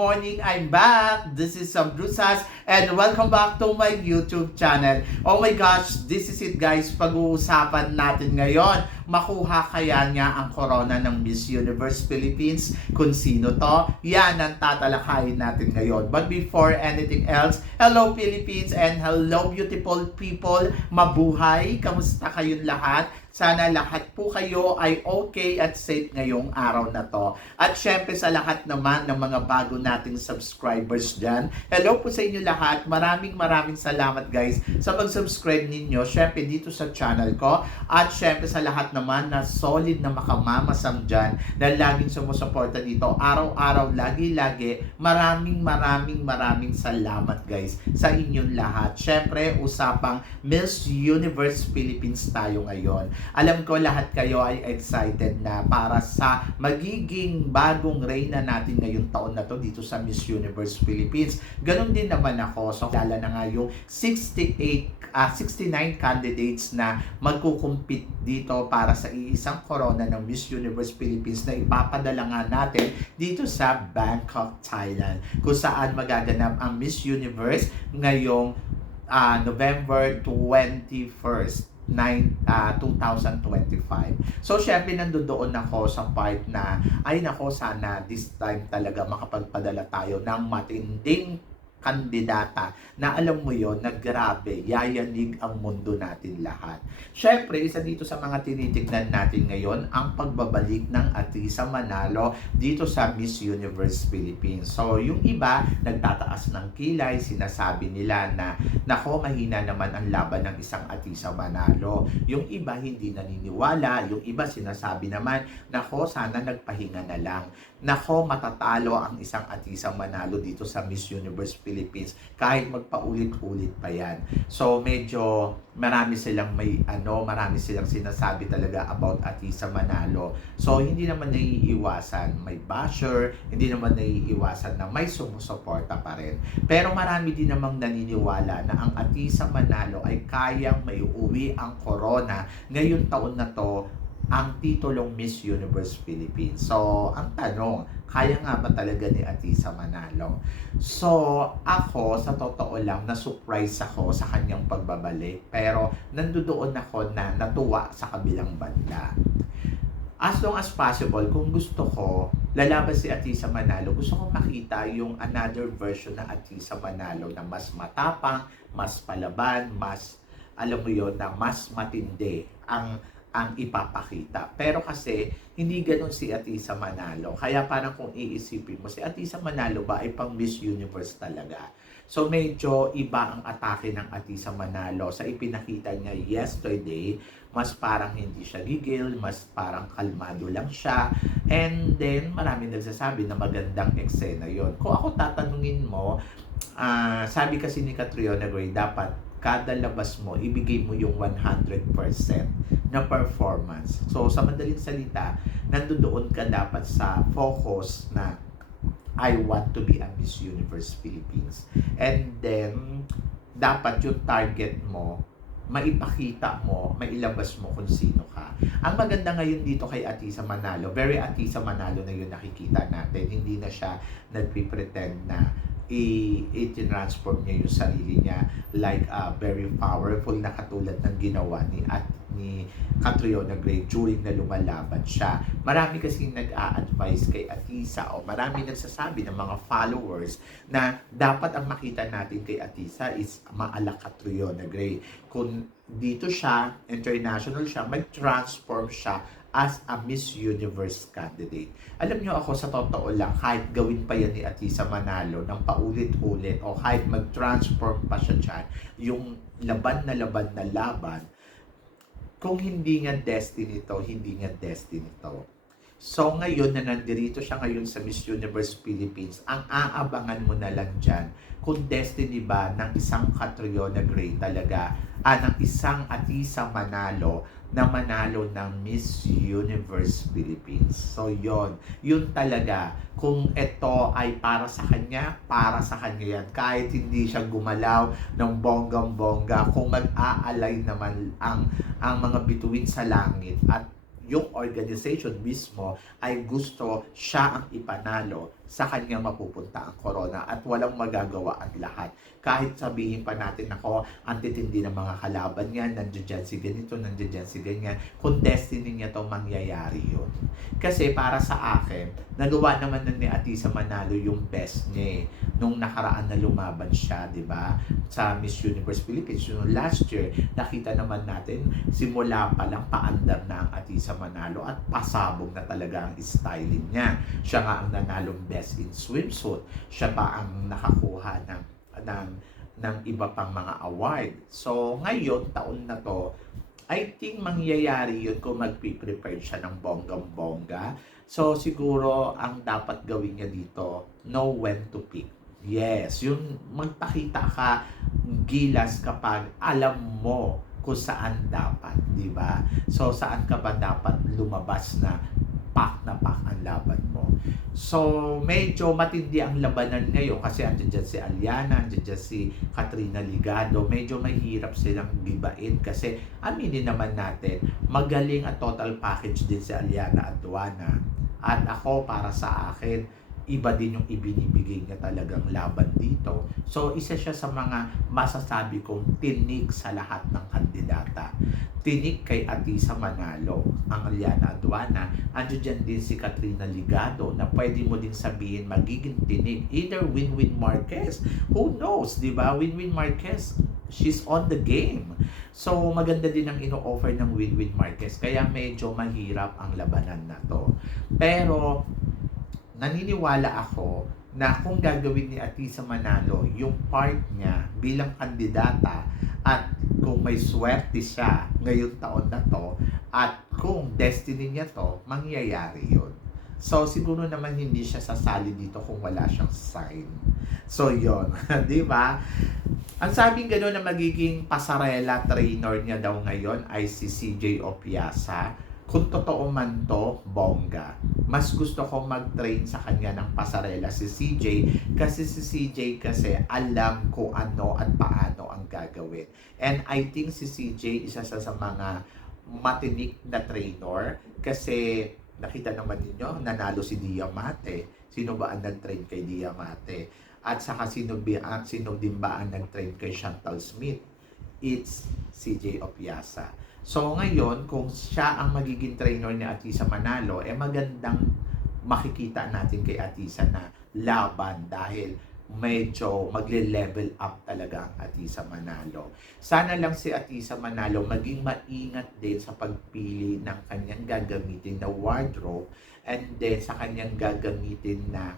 Morning! I'm back! This is Sam and welcome back to my YouTube channel. Oh my gosh, this is it guys. Pag-uusapan natin ngayon, makuha kaya niya ang corona ng Miss Universe Philippines? Kung sino to? Yan ang tatalakayin natin ngayon. But before anything else, hello Philippines and hello beautiful people! Mabuhay! Kamusta kayong lahat? Sana lahat po kayo ay okay at safe ngayong araw na to. At syempre sa lahat naman ng mga bago nating subscribers dyan, hello po sa inyo lahat. Maraming maraming salamat guys sa pag-subscribe ninyo. Syempre dito sa channel ko. At syempre sa lahat naman na solid na makamamasam dyan na laging sumusuporta dito. Araw-araw, lagi-lagi. Maraming maraming maraming salamat guys sa inyong lahat. Syempre usapang Miss Universe Philippines tayo ngayon. Alam ko lahat kayo ay excited na para sa magiging bagong reyna natin ngayong taon na to dito sa Miss Universe Philippines. Ganon din naman ako. So, lala na nga yung 68, ah 69 candidates na magkukumpit dito para sa iisang corona ng Miss Universe Philippines na ipapadala nga natin dito sa Bangkok, Thailand. Kung saan magaganap ang Miss Universe ngayong ah, November 21st. 9, ah, 2025. So, syempre, nandoon ako sa part na, ay nako, sana this time talaga makapagpadala tayo ng matinding kandidata na alam mo yon na grabe, yayanig ang mundo natin lahat. Syempre, isa dito sa mga tinitignan natin ngayon ang pagbabalik ng Atisa Manalo dito sa Miss Universe Philippines. So, yung iba, nagtataas ng kilay, sinasabi nila na, nako, mahina naman ang laban ng isang Atisa Manalo. Yung iba, hindi naniniwala. Yung iba, sinasabi naman, nako, sana nagpahinga na lang. Nako, matatalo ang isang Atisa Manalo dito sa Miss Universe Philippines kahit magpaulit-ulit pa yan. So, medyo marami silang may ano, marami silang sinasabi talaga about Atisa Manalo. So, hindi naman naiiwasan may basher, hindi naman naiiwasan na may sumusuporta pa rin. Pero marami din namang naniniwala na ang Atisa Manalo ay kayang may uwi ang corona ngayong taon na to ang titulong Miss Universe Philippines. So, ang tanong, kaya nga ba talaga ni Atisa Manalo? So, ako, sa totoo lang, na-surprise ako sa kanyang pagbabalik. Pero, nandoon ako na natuwa sa kabilang banda. As long as possible, kung gusto ko, lalaban si Atisa Manalo, gusto ko makita yung another version ng Atisa Manalo na mas matapang, mas palaban, mas, alam mo yon na mas matindi ang ang ipapakita. Pero kasi, hindi ganun si Atisa Manalo. Kaya parang kung iisipin mo, si Atisa Manalo ba ay pang Miss Universe talaga? So medyo iba ang atake ng Atisa Manalo. Sa ipinakita niya yesterday, mas parang hindi siya gigil, mas parang kalmado lang siya. And then, marami nagsasabi na magandang eksena yon. Kung ako tatanungin mo, ah, sabi kasi ni Catriona Gray, dapat kada labas mo, ibigay mo yung 100% na performance. So, sa madaling salita, nandoon ka dapat sa focus na I want to be a Miss Universe Philippines. And then, dapat yung target mo, maipakita mo, mailabas mo kung sino ka. Ang maganda ngayon dito kay Atisa Manalo, very Atisa Manalo na yun nakikita natin. Hindi na siya nagpipretend na i-transform niya yung sarili niya like uh, very powerful na katulad ng ginawa ni at ni Catriona Gray during na lumalaban siya. Marami kasi nag-a-advise kay Atisa o marami nagsasabi ng mga followers na dapat ang makita natin kay Atisa is maala Catriona Gray. Kung dito siya, international siya, mag-transform siya as a Miss Universe candidate. Alam nyo ako sa totoo lang, kahit gawin pa yan ni Atisa Manalo ng paulit-ulit o kahit mag-transform pa siya dyan, yung laban na laban na laban, kung hindi nga destiny to, hindi nga destiny to. So ngayon na nandirito siya ngayon sa Miss Universe Philippines, ang aabangan mo na lang dyan kung destiny ba ng isang Catriona Gray talaga, ah, ng isang Atisa Manalo na manalo ng Miss Universe Philippines. So yon yun talaga. Kung ito ay para sa kanya, para sa kanya yan. Kahit hindi siya gumalaw ng bonggang-bongga, kung mag-aalay naman ang, ang mga bituin sa langit at yung organization mismo ay gusto siya ang ipanalo sa kanya mapupunta ang corona at walang magagawa at lahat. Kahit sabihin pa natin ako, ang titindi ng mga kalaban niya, nandiyan dyan si ganito, nandiyan dyan si ganyan. Kung destiny niya to mangyayari yun. Kasi para sa akin, nagawa naman na ni Atisa Manalo yung best niya eh. Nung nakaraan na lumaban siya, di ba? Sa Miss Universe Philippines. Yung last year, nakita naman natin, simula pa lang paandar na ang Atisa Manalo at pasabog na talaga ang styling niya. Siya nga ang nanalong best in swimsuit. Siya pa ang nakakuha ng, ng, ng iba pang mga award. So, ngayon, taon na to, I think mangyayari yun kung magpiprepare siya ng bonggang-bongga. So, siguro, ang dapat gawin niya dito, know when to pick. Yes, yung magpakita ka gilas kapag alam mo kung saan dapat, di ba? So, saan ka ba dapat lumabas na pak na pak ang laban mo. So, medyo matindi ang labanan ngayon kasi andyan dyan si Aliana, andyan dyan si Katrina Ligado. Medyo mahirap silang gibain kasi aminin naman natin, magaling at total package din si Aliana at Duana. At ako, para sa akin, iba din yung ibinibigay niya talagang laban dito. So, isa siya sa mga masasabi kong tinig sa lahat ng kandidata. Tinig kay Atisa Manalo, ang Liana Aduana. Ando dyan din si Katrina Ligado na pwede mo din sabihin magiging tinig. Either Win-Win Marquez. Who knows, di ba? Win-Win Marquez, she's on the game. So, maganda din ang ino-offer ng Win-Win Marquez. Kaya medyo mahirap ang labanan na to. Pero, naniniwala ako na kung gagawin ni Atisa Manalo yung part niya bilang kandidata at kung may swerte siya ngayong taon na to at kung destiny niya to, mangyayari yun. So, siguro naman hindi siya sasali dito kung wala siyang sign. So, yon di ba? Ang sabing gano'n na magiging pasarela trainer niya daw ngayon ay si CJ Opiasa kung totoo man to, bongga. Mas gusto ko mag-train sa kanya ng pasarela si CJ kasi si CJ kasi alam kung ano at paano ang gagawin. And I think si CJ isa sa, sa mga matinik na trainer kasi nakita naman ninyo, nanalo si Diamante. Sino ba ang nag-train kay Diamante? At saka sino, ba, sino din ba ang nag-train kay Chantal Smith? It's CJ Opiasa. So ngayon, kung siya ang magiging trainer ni Atisa Manalo, eh magandang makikita natin kay Atisa na laban dahil medyo magle-level up talaga ang Atisa Manalo. Sana lang si Atisa Manalo maging maingat din sa pagpili ng kanyang gagamitin na wardrobe and then sa kanyang gagamitin na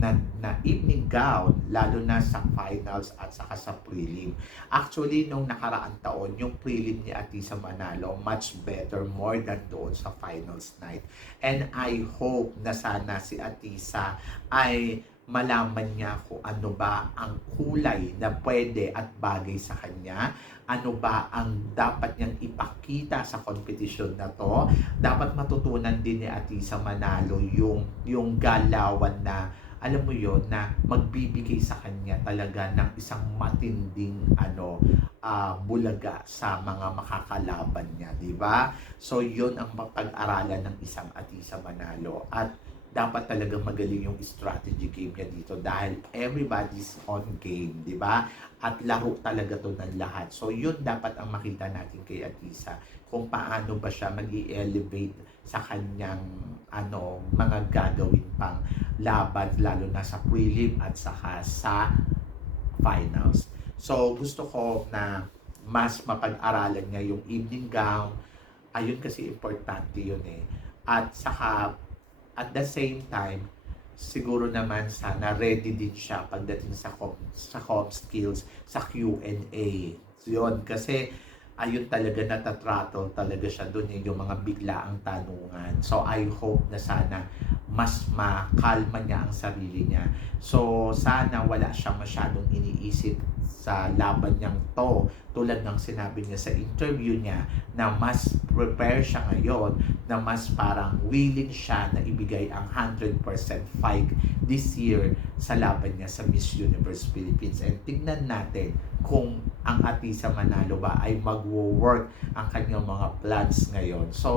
na, na evening gown, lalo na sa finals at saka sa prelim. Actually, nung nakaraang taon, yung prelim ni Atisa Manalo, much better, more than doon sa finals night. And I hope na sana si Atisa ay malaman niya kung ano ba ang kulay na pwede at bagay sa kanya, ano ba ang dapat niyang ipakita sa competition na to. Dapat matutunan din ni Atisa Manalo yung, yung galawan na alam mo yon na magbibigay sa kanya talaga ng isang matinding ano uh, bulaga sa mga makakalaban niya, di ba? So yon ang mapag-aralan ng isang Atisa Manalo at dapat talaga magaling yung strategy game niya dito dahil everybody's on game, di ba? At laro talaga to ng lahat. So, yun dapat ang makita natin kay Atisa kung paano ba siya mag elevate sa kanyang ano, mga gagawin pang laban lalo na sa prelim at saka sa finals. So, gusto ko na mas mapag-aralan niya yung evening gown. Ayun kasi importante yun eh. At saka at the same time, siguro naman sana ready din siya pagdating sa com, sa com skills, sa Q&A. So, yun, kasi ayun talaga natatrato talaga siya doon yung mga biglaang tanungan. So I hope na sana mas makalma niya ang sarili niya. So, sana wala siyang masyadong iniisip sa laban niyang to. Tulad ng sinabi niya sa interview niya na mas prepare siya ngayon na mas parang willing siya na ibigay ang 100% fight this year sa laban niya sa Miss Universe Philippines. And tignan natin kung ang Atisa Manalo ba ay magwo-work ang kanyang mga plans ngayon. So,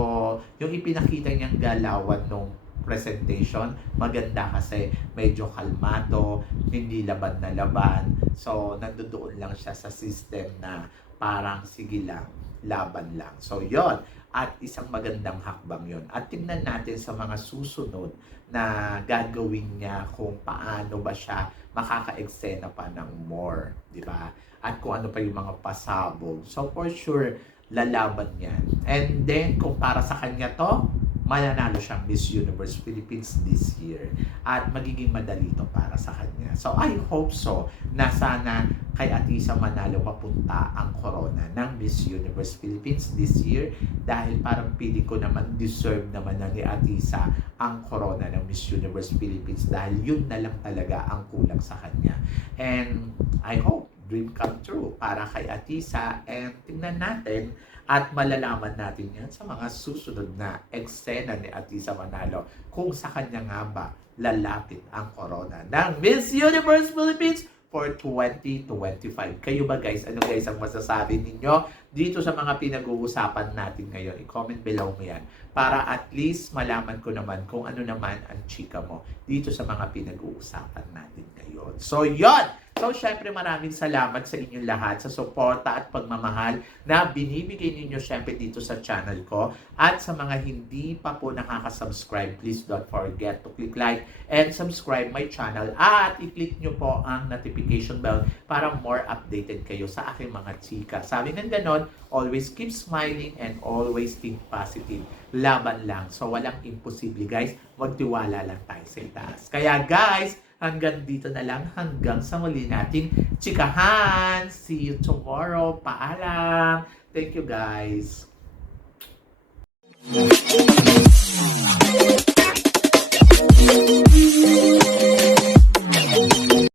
yung ipinakita niyang galawan nung presentation, maganda kasi medyo kalmado, hindi laban na laban. So, nandoon lang siya sa system na parang sige lang, laban lang. So, yon At isang magandang hakbang yon At tingnan natin sa mga susunod na gagawin niya kung paano ba siya makaka-eksena pa ng more, di ba? At kung ano pa yung mga pasabog. So, for sure, lalaban yan. And then, kung para sa kanya to, mananalo siyang Miss Universe Philippines this year. At magiging madali to para sa kanya. So, I hope so na sana kay Atisa Manalo mapunta ang corona ng Miss Universe Philippines this year dahil parang pili ko naman deserve naman na ni Atisa ang corona ng Miss Universe Philippines dahil yun na lang talaga ang kulang sa kanya. And I hope dream come true para kay Atisa and tingnan natin at malalaman natin yan sa mga susunod na eksena ni Atisa Manalo kung sa kanya nga ba lalapit ang corona ng Miss Universe Philippines for 2025. Kayo ba guys? Ano guys ang masasabi ninyo dito sa mga pinag-uusapan natin ngayon? I-comment below mo yan para at least malaman ko naman kung ano naman ang chika mo dito sa mga pinag-uusapan natin ngayon. So, yon! So, syempre maraming salamat sa inyong lahat sa suporta at pagmamahal na binibigay ninyo syempre dito sa channel ko. At sa mga hindi pa po nakaka-subscribe, please don't forget to click like and subscribe my channel. At i-click nyo po ang notification bell para more updated kayo sa aking mga chika. Sabi ng ganon, always keep smiling and always think positive. Laban lang. So, walang imposible guys. Magtiwala lang tayo sa itaas. Kaya guys, hanggang dito na lang hanggang sa muli nating chikahan. See you tomorrow. Paalam. Thank you guys.